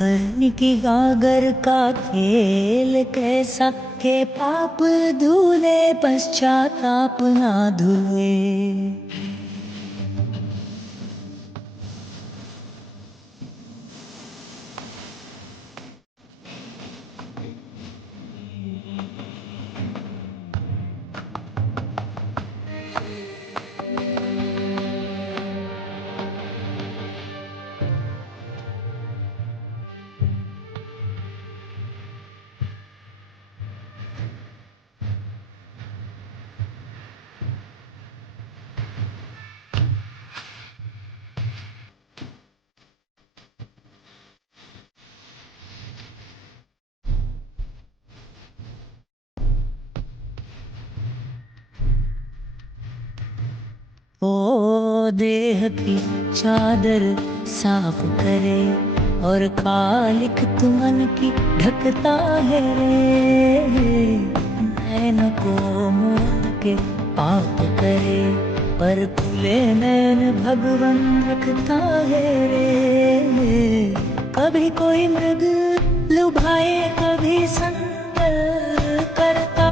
कर्ण की गागर का खेल कैसा के पाप धुले पश्चाताप ना धुए। वो देह की चादर साफ करे और कालिक तुमन की ढकता है रे। नैन को मोह के पाप करे पर खुले नैन भगवन रखता है रे। कभी कोई मृग लुभाए कभी संत